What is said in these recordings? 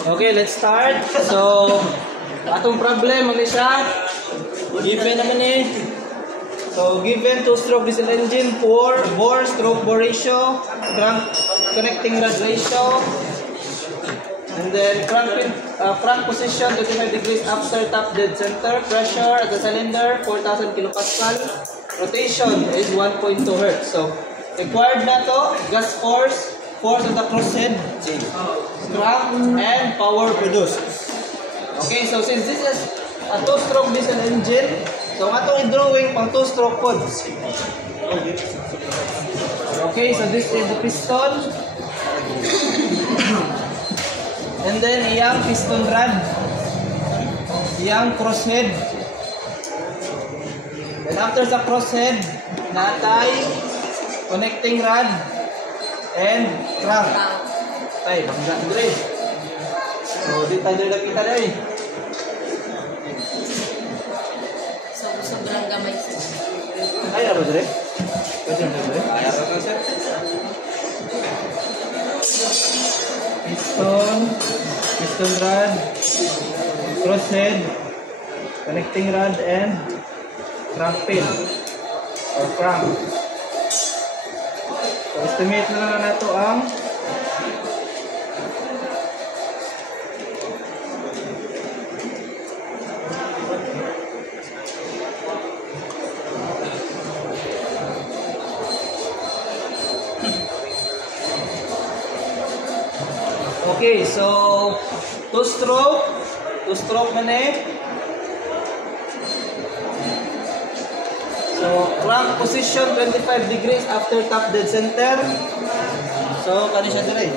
Okay, let's start. So, atong problem ano siya? Given naman eh. So, given two-stroke diesel engine, bore stroke bore ratio, crank connecting rod ratio, and then crank position 25 degrees after top dead center, pressure at the cylinder 4000 kilopascal, rotation is 1.2 Hz. So, required na to, gas force of the crosshead, crank, and power produced. Okay, so since this is a two-stroke diesel engine, so atong i-drawing pang two-stroke pod. Okay, so this is the piston. And then iyang piston rod, iyang crosshead. And after sa crosshead, natay connecting rod and crank. Ay, bangga dire. So, di tayo nakita na eh. So, sobrang gamay siya. Ay, ano dire? Pwede na dire? Kaya pa sir. Piston rod, crosshead, connecting rod, and crank pin or crank. So, estimate na lang nato ang okay, so two-stroke man eh. So, crank position 25 degrees after top dead center. So, kani siya dire.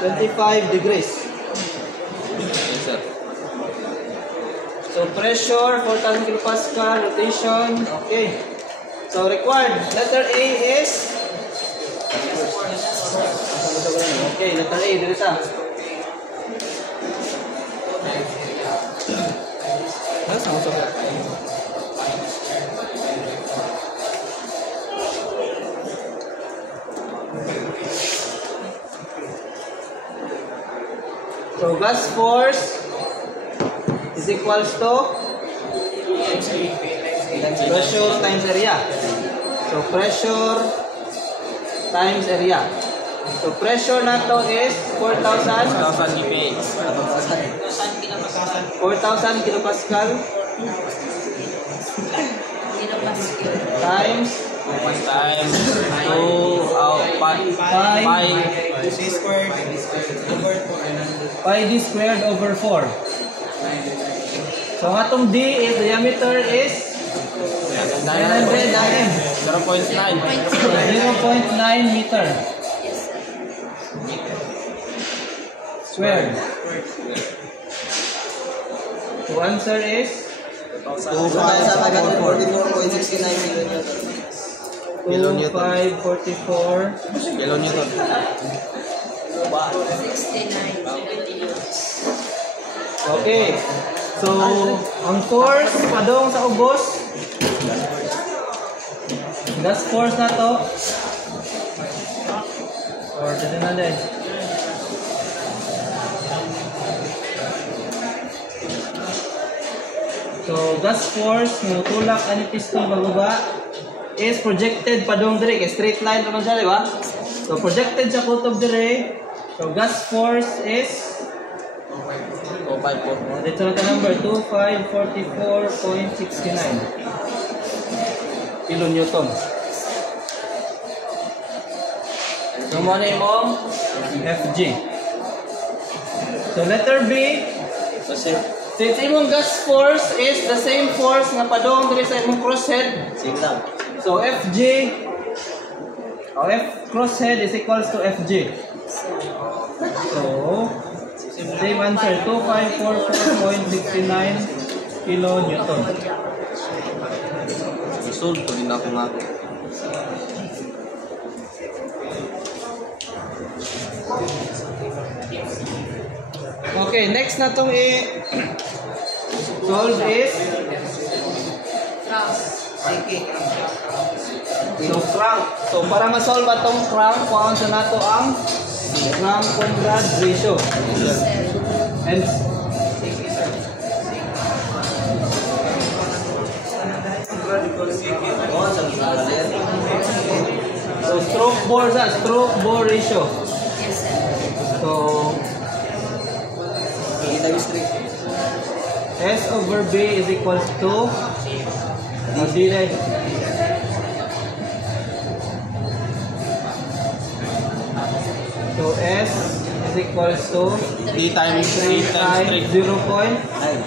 25 degrees. Yes, sir. So, pressure 4000 kilopascal, rotation. Okay. So, required. Letter A is okay, letter A, dito sa. So, gas force is equals to pressure times area. So, pressure times area. So, pressure nato is 4,000 kilopascal times 2 d squared over 4. So, atong D is diameter is 900 mm. 0.9 meter squared. So, answer is 2544 kilonewton. 69. Okay. So, ang force padong sa ubos. Gas force na to. Or dito na din. So, gas force mo tulak ani piston bababa is projected padong dire kay straight line naman siya, di ba? So, projected sa kutob dire. So, gas force is dito na number 2544.69 kilonewton. So, mo na yung FG. So, letter B. Since imong gas force is the same force nga padong diri sa imong crosshead. So, FG or F crosshead is equals to FG. So, same answer, 2544.69 kilonewton. Isolve ko din ako nga. Okay, next na itong solve is Cross. So crank. So para ma-solve atong crank, kuhaan sa nato ang crank-Conrad ratio. And so stroke bore ratio. Yes, sir. So S over B is equals to D right. So S is equals to D times 3 times 3. 0.9.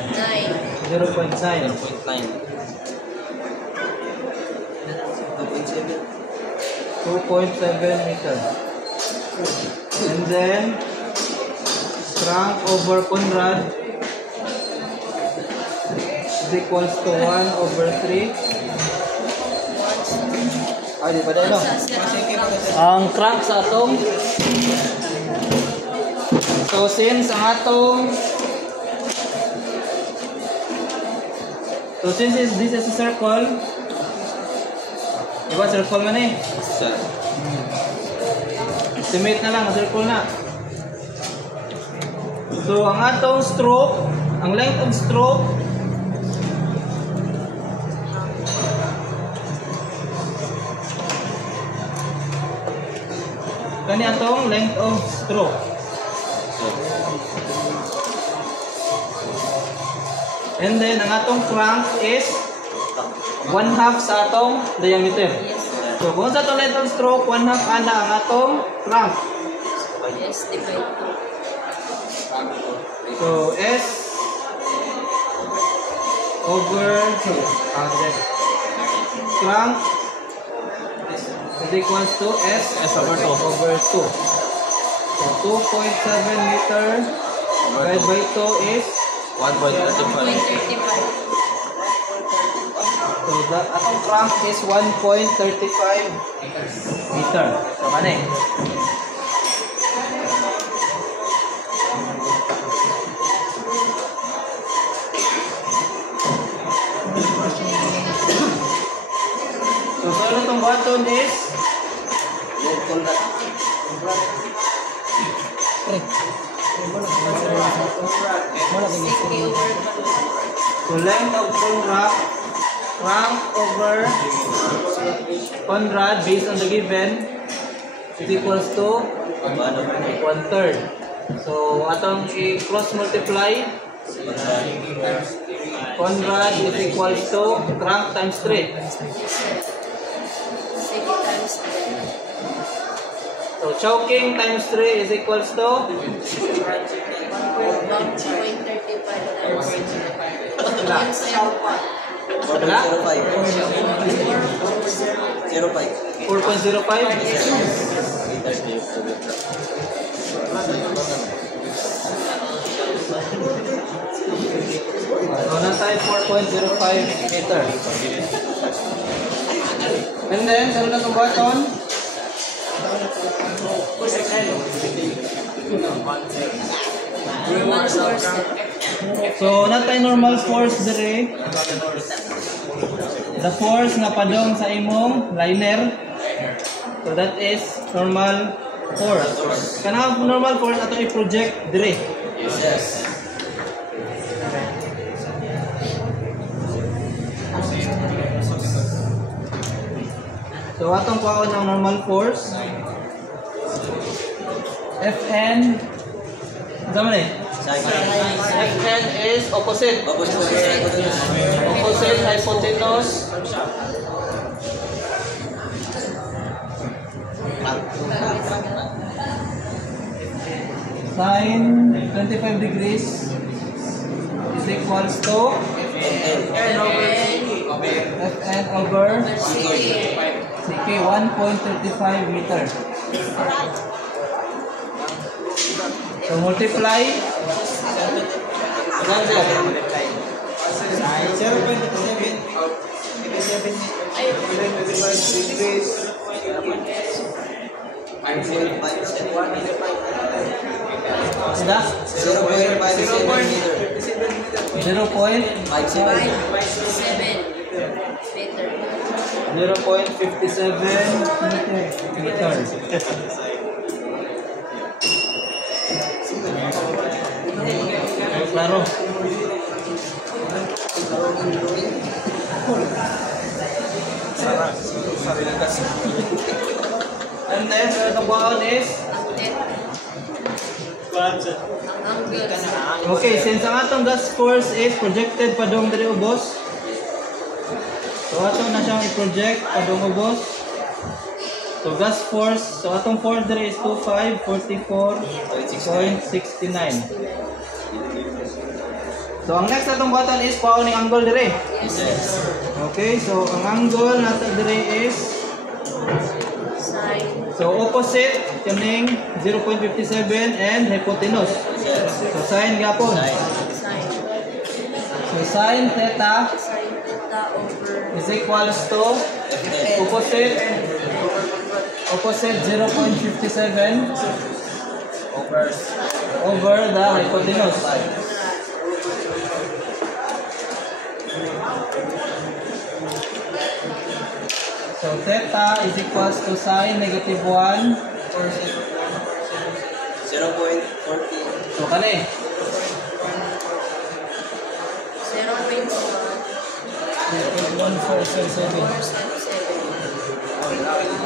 9. 0.9. 2.7 meter. And then crank over Conrad is equals to 1 over 3. Ay, di ba dahil no? Ang crank sa atong. So since ang atong this is a circle. Diba circle man eh? Estimate na lang, circle na. So ang atong stroke, ang length of stroke kani atong length of stroke. And then ang atong crank is 1/2 sa atong diameter. So kung sa atong length of stroke, 1/2 ana ang atong crank. Yes, divide 2. So S over crank is equals to S over 2. So 2.7 meter divided by 2 is 1.35. 1.35. so the atong crank is 1.35 meter. So mani. So solo tong button is so length of crank over Conrad based on the given is equals to 1/3. So atong i-cross multiply Conrad is equals to crank times 3. So choking times 3 is equals to 4.05. So natay 4.05 meter. And then sa na itong button so natay normal force dire. The force nga padong sa imong liner. So that is normal force. Kanang normal force ato i-project dire. Yes. So atong kuhaon ng normal force Fn zaman eh Fn is opposite hypotenuse sin 25 degrees is equals to Fn over CK 1.35 meter. So multiply 0.57 meter. 0.57 meter. meters. Klaro. And then, so the ball is okay, since ang atong gas force is projected padung diri ubos. So ato na siyang i-project padung ubos. So gas force, so atong force diri is 2544.69. So ang next atong button is paon ni angle diri. Yes. Okay, so ang angle nato diri is Sine. so opposite kaning 0.57 and hypotenuse. So sine gapon. Sine. So sine theta Sine theta over is equals to opposite 0.57 over the hypotenuse. So theta is equals to sine negative 1. 0.40. So kani 0.1477.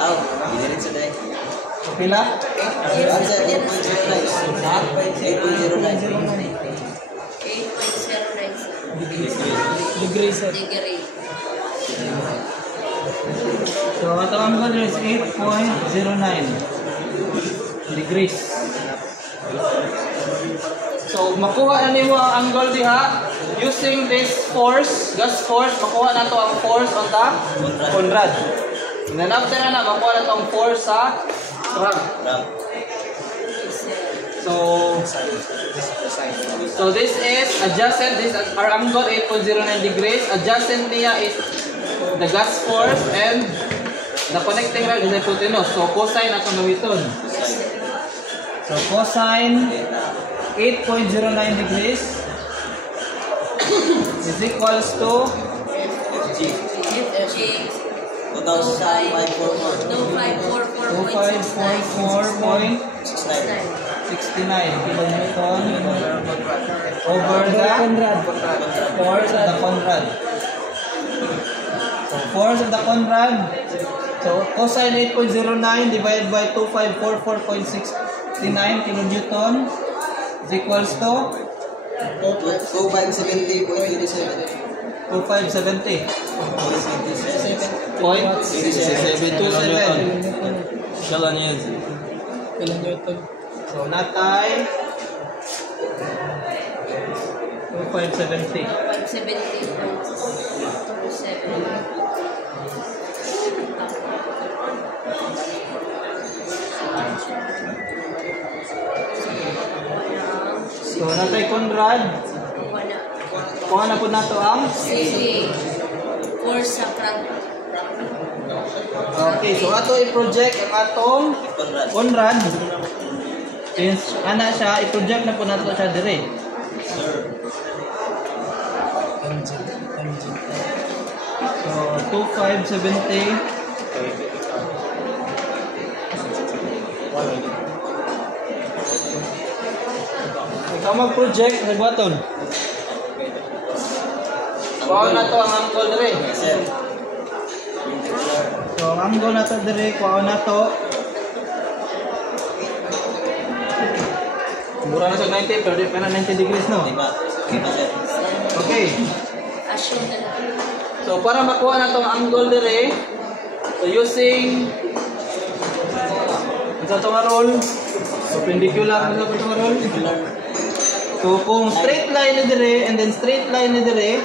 Aw, diretso na eh. so pila? Answer 8.09. 8.09. 8.09 Degrees. degree. So ato angle is 8.09 degrees. So makuha na nimo ang angle diha using this force, gas force, makuha na to ang force on the Conrad. And then after na makuha na to ang force sa trunk. So this is adjacent, this is our angle 8.09 degrees. Adjacent niya is the gas force and the connecting rod is hypotenuse. So cosine atong gamiton. So cosine 8.09 degrees is equals to FG 2544.69 kilonewton over the force of the Conrad. So force of the Conrad. So cosine 8.09 divided by 2544.69 kilonewton is equals to 2570.27. 2570. 27. Kilonewton. So natay 2570. 570.27. So natay Conrad. Kuha na po nato ang Sige. Force sa crank. okay, so ato i-project ang atong Conrad. Since ana siya, i-project na po nato siya dire. So 2570. Ikaw mag-project sa button. Kuha na to ang angle dire. So ang angle na to dire, kuha na to. Mura na sa 90, pero di pa na 90 degrees, no? Okay. Assume na lang. So para makuha na tong angle dire, so using sa itong roll, perpendicular na sa itong roll. So kung straight line na dire and then straight line na dire,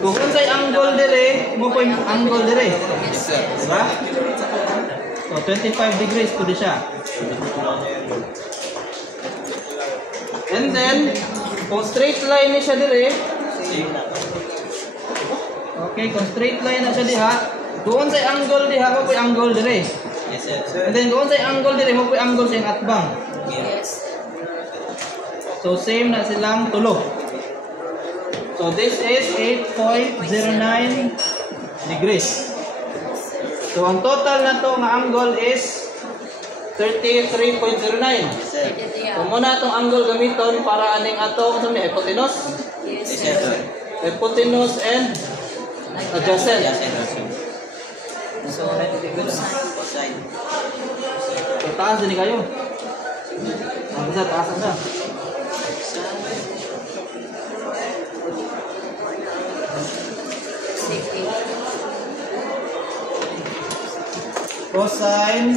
kung unsay angle dire, mo po yung angle dire. Diba? So 25 degrees po di siya. And then, kung straight line na siya dire, okay, kung straight line na siya diha, doon sa angle diha, mo po yung angle dire. And then doon sa angle dire, mo po yung angle sa yung atbang. Yes. So same na silang tulo. So this is 8.09 degrees. So ang total na to nga angle is 33.09. Yes, sir. So muna itong angle gamiton para aning ato sa may hypotenuse, Yes, sir. hypotenuse and adjacent. Yes, sir. So, Cosine. So taas din kayo. Ang isa taas na. Cosine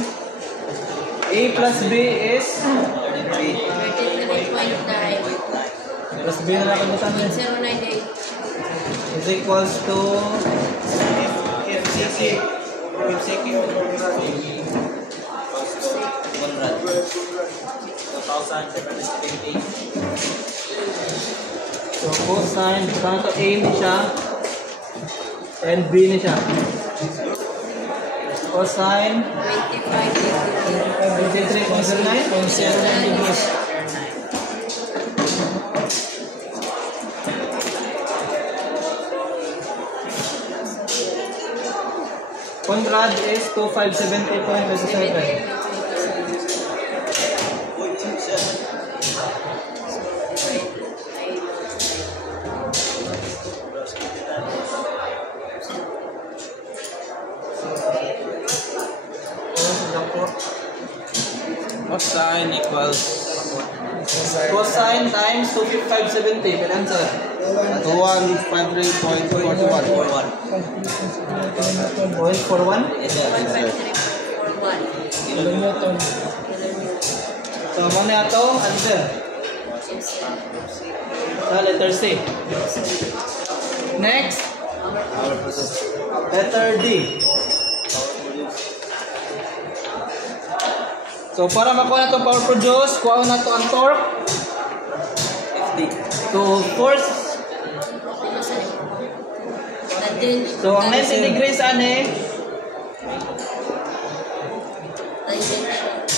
A plus B is 33.9. plus B na lang kalimutan niya. 0.098. Is equals to FCC. FCC. 100. 2,750. so cosine sana to A ni siya and B ni siya. Cosine 23.09 degrees. Conrad is 2570.27. Cosine equals Cosine times 2570. Can answer. 2153.41. 0.41. Yes, sir. So muna ito answer. Sa letter C. Next, letter D. So para makuha na itong power produce, kuha na ito ang torque. 50. So force. So ang 90 degrees ane,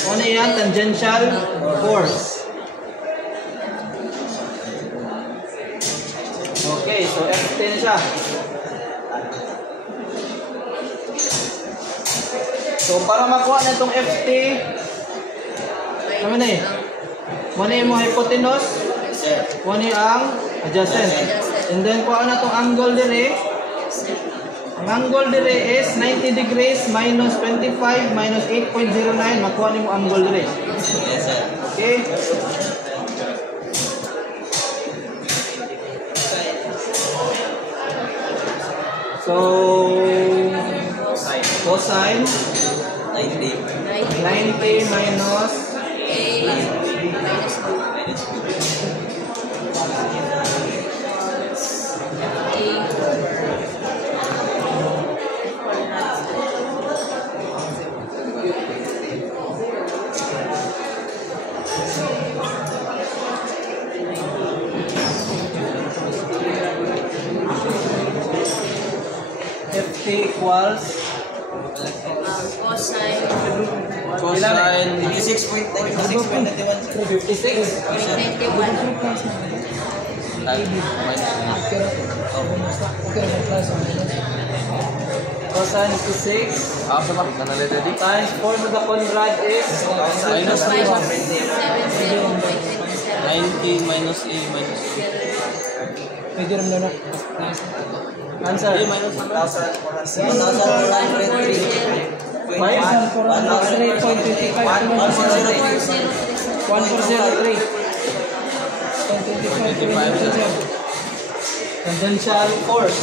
ano yan? Tangential force. Okay, so FT na siya. So para makuha na itong FT, ano na eh? Muna yung mga hypotenuse, Yes, sir. muna ang adjacent. And then kuha na itong angle dire. Ang angle dire is 90 degrees minus 25 minus 8.09. Makuha niyo ang angle dire. Yes, sir. Okay? So, cosine 90. 90 minus FT equals Cosine Cosine 56.91. 56. 91. Cosine 56 Apa ba? Nanalita di? times 4 to the Conrad is Minus 3. 70.27. 90 minus A minus A. pwede rin na answer. A minus 1. 1,403. 5? 1,403. 1403. 25. Tangential force.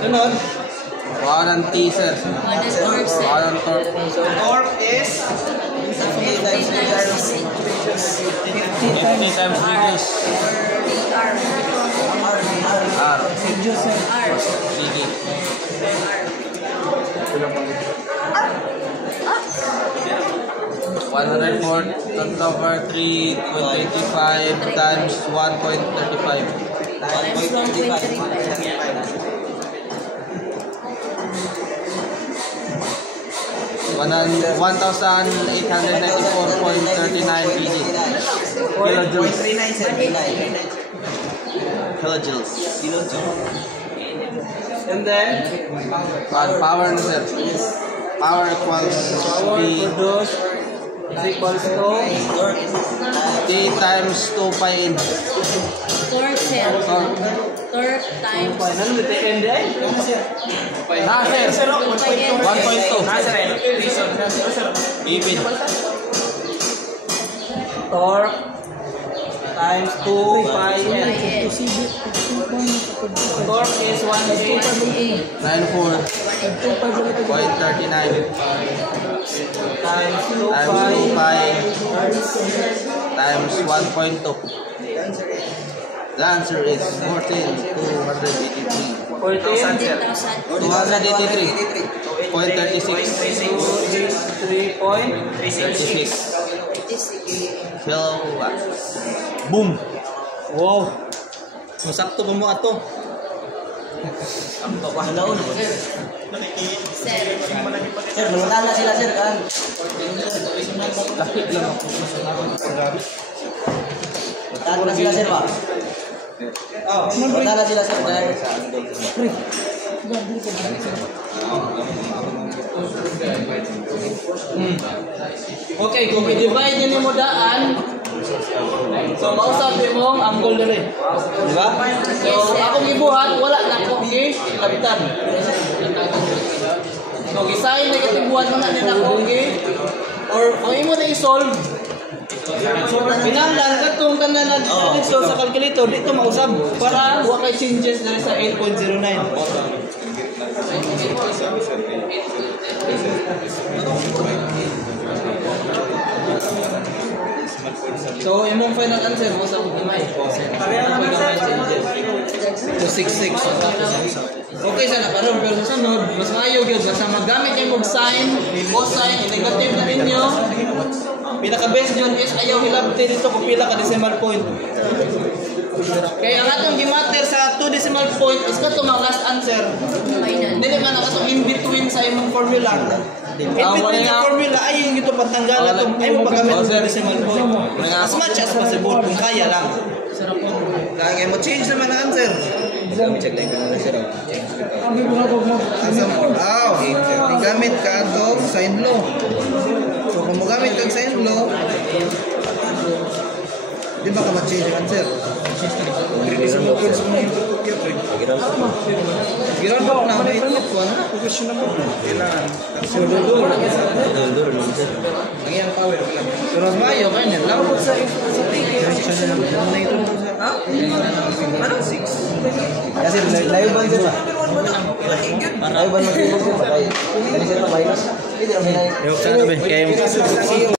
Sunod. One and T, sir. One and torque, sir. One and torque. So torque is 50 times degrees. R. DD. 104.3.25 times 1.35. 1,894.39 kg. Kilojoules. 0.39, sir. kilojoules. And then, Power na sir. Power equals power P produced is equals to T times 2 pi n. Torque, sir. Torque. Torque times ano dito end eh? Ah, sir. 1.2. Even. Torque times 2 pi n. Torque is 1.8 94.39 times 2 times pi 2 pi times 1.2. The answer is 14,283. 14,283.36 kilowatts. Boom! Wow! Masakto pa mo ato. Sakto pa. Halaon. Sir. Sir, malundan na sila sir kan. Lakit lang ako. Malundan na sila sir ba? Malundan na sila sir dahil sa Okay, kung i-divide nyo mo daan, so mausabi mo ang goal na rin. Di ba? So, akong ibuhat, wala na akong i-kapitan. So, gisahin na katibuhan mo na din ako, okay? Or, kung imo na i-solve, pinanglan ka itong tanan na dito sa calculator, dito mausap para huwag kay changes na rin sa 8.09. So, imong final answer mo sa kumay. So, 6.6. Okay sana karon pero sa sunod, mas maayo gyud sa magamit yung sign, cosine, negative na ninyo. Pinaka-best yun is ayaw hilabtin dito kung pila ka decimal point. Kaya ang atong gimatter sa 2 decimal point is kato mga last answer. Dili man ang atong in between sa imong formula. In between the formula ay yung ito patanggal atong ay mo paggamit sa decimal point. As much as possible kung kaya lang. Kaya mo change naman ang answer. check lang ko na sir. Gamit ka atong sign law. So kung mo gamit kang sign law, di ba ka ma-change ang answer? Decimal points mo input yun. Giran ba na may input ko na? Question na po. Kailangan. So doon. Ang power ko lang. Pero mas maayo kanya. Lambot sa ticket. Ano? 6. Kasi live ban sir. Live ban mo sir patay. Ini sir minus. Hindi na may. Yung sana ba?